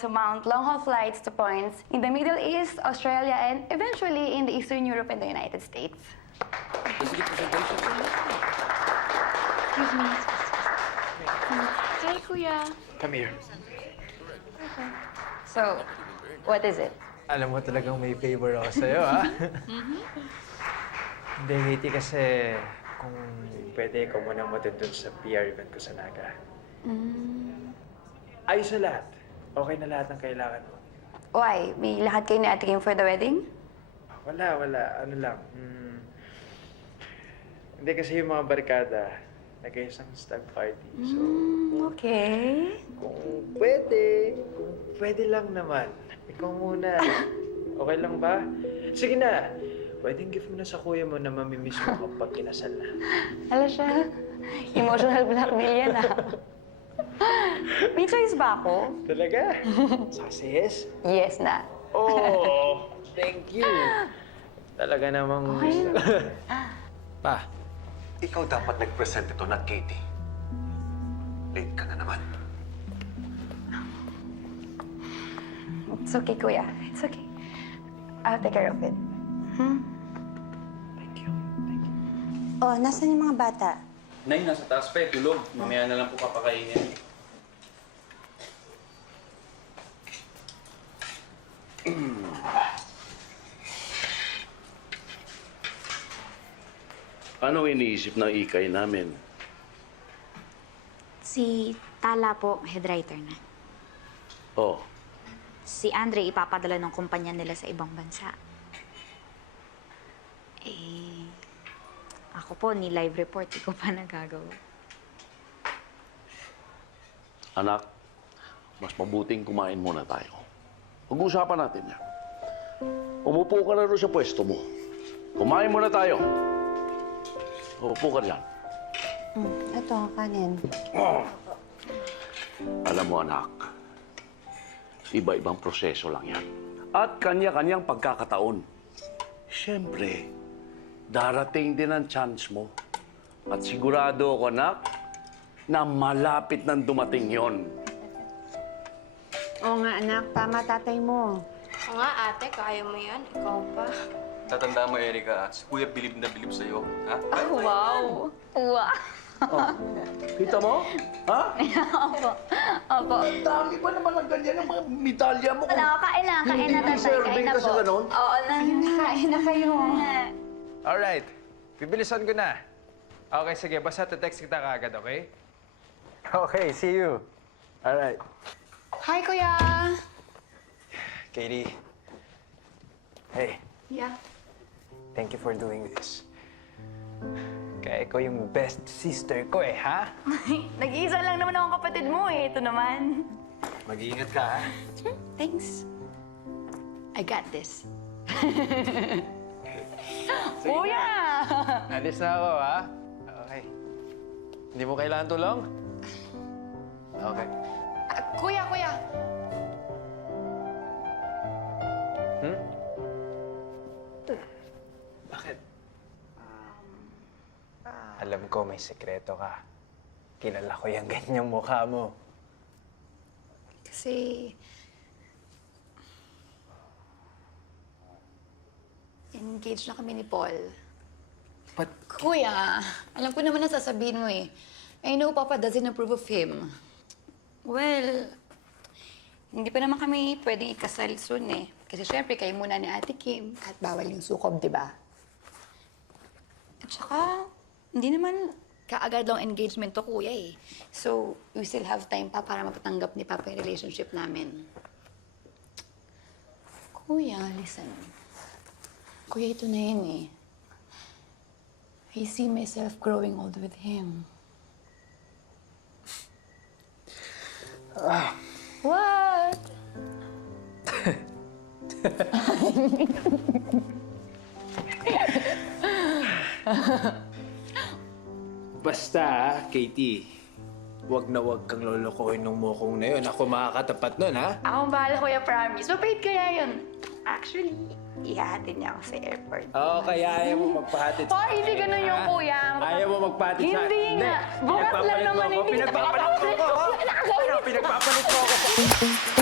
to mount long-haul flights to points in the Middle East, Australia, and eventually in the Eastern Europe and the United States. Let's get presentation. Excuse me. Hi, Kuya. Come here. So, what is it? Alam mo talagang may favor ako sa'yo, ha? Hindi, Katie, kasi kung pwede, ikaw muna matundun sa PR event ko sa Naga. Ayos na lahat. Okay na lahat ng kailangan mo. Why? May lahat kayo ni Ate Kim for the wedding? Wala. Ano lang. Hindi kasi yung mga barkada, nag-isang stag party. So, Okay. kung pwede lang naman. Ikaw muna. Okay lang ba? Sige na. Pwedeng gift mo na sa kuya mo na mamimiss mo kapag kinasal na. Hala siya. Emotional blackmail yan, ah. May choice ba ako? Talaga? Success? Yes na. Oh, thank you. Talaga namang gusto. Pa, Ikaw dapat nag-present ito, not Katie. Late ka na naman. It's okay, Kuya. It's okay. I'll take care of it. thank you. Oh, nasan yung mga bata? Nay, nasa taas pa eh, tulog. Mamaya na lang po papakainin. Anong iniisip ng ikay namin? Si Tala po, head writer na. Oh, Si Andre ipapadala ng kumpanya nila sa ibang bansa. Ako po, ni live report, di ko pa nagagawa. anak, mas mabuting kumain muna tayo. Pag-uusapan natin yan. Umupo ka na rin sa pwesto mo. Kumain muna tayo. Umupo ka dyan. Ito, kanin. Alam mo, anak, iba-ibang proseso lang yan. At kanya-kanyang pagkakataon. Siyempre, darating din ang chance mo. At sigurado ako, anak, na malapit nang dumating yon. Oo nga, anak. Tama tatay mo. Oo nga, ate. Kaya mo yan. Ikaw pa. Tatanda mo, Erika, si Kuya bilib na bilib sa'yo. Ha? Wow! Wow! Kita mo? Ha? Opo. Opo. Ang dami pa naman ng ganyan ng mga medalya mo. Wala, kain na. Kain na, tatay. survey Kain na ka po. sa ganon? Oo na. Kain na kayo. Alright. Bibilisan ko na. Okay, sige. Basta text kita kaagad, okay? Okay, see you. Alright. Hi, Kuya. Katie. Hey, Yeah. thank you for doing this. Kaya ikaw yung best sister ko eh, ha? Nag-iisa lang naman akong kapatid mo eh. Ito naman. Mag-iingat ka, ha? Thanks. I got this. Kuya! Alis na ako, ha? Okay. Hindi mo kailangan tulong? Okay. Kuya. Bakit? Alam ko may sekreto ka. Kilala ko yung ganyang mukha mo. Kasi... engaged na kami ni Paul. But, Kuya, alam ko naman ang sasabihin mo eh. I know Papa doesn't approve of him. Well, hindi pa naman kami pwedeng ikasal soon eh. Kasi syempre, kayo muna ni Ate Kim at bawal yung sukob, di ba? At saka, hindi naman kaagad lang engagement to, Kuya eh. So, we still have time pa para mapatanggap ni Papa yung relationship namin. Kuya, listen. Kuya, ito na yun eh. I see myself growing old with him. What? basta, Katie, wag na wag kang lolokohin ng mokong na yun. Ako makakatapat nun, ha? Akong bahala, Kuya, promise. Mabait kaya yun. Actually, ihahatid niya ako sa airport. Oo, kaya ayaw mo magpahatid Oh, hindi ganun yung Ha? Kuya. Ayaw mo magpahatid sa... Hindi nga. Bukas lang naman, hindi. Pinagpapalit mo ako. Pinagpapalit mo ako.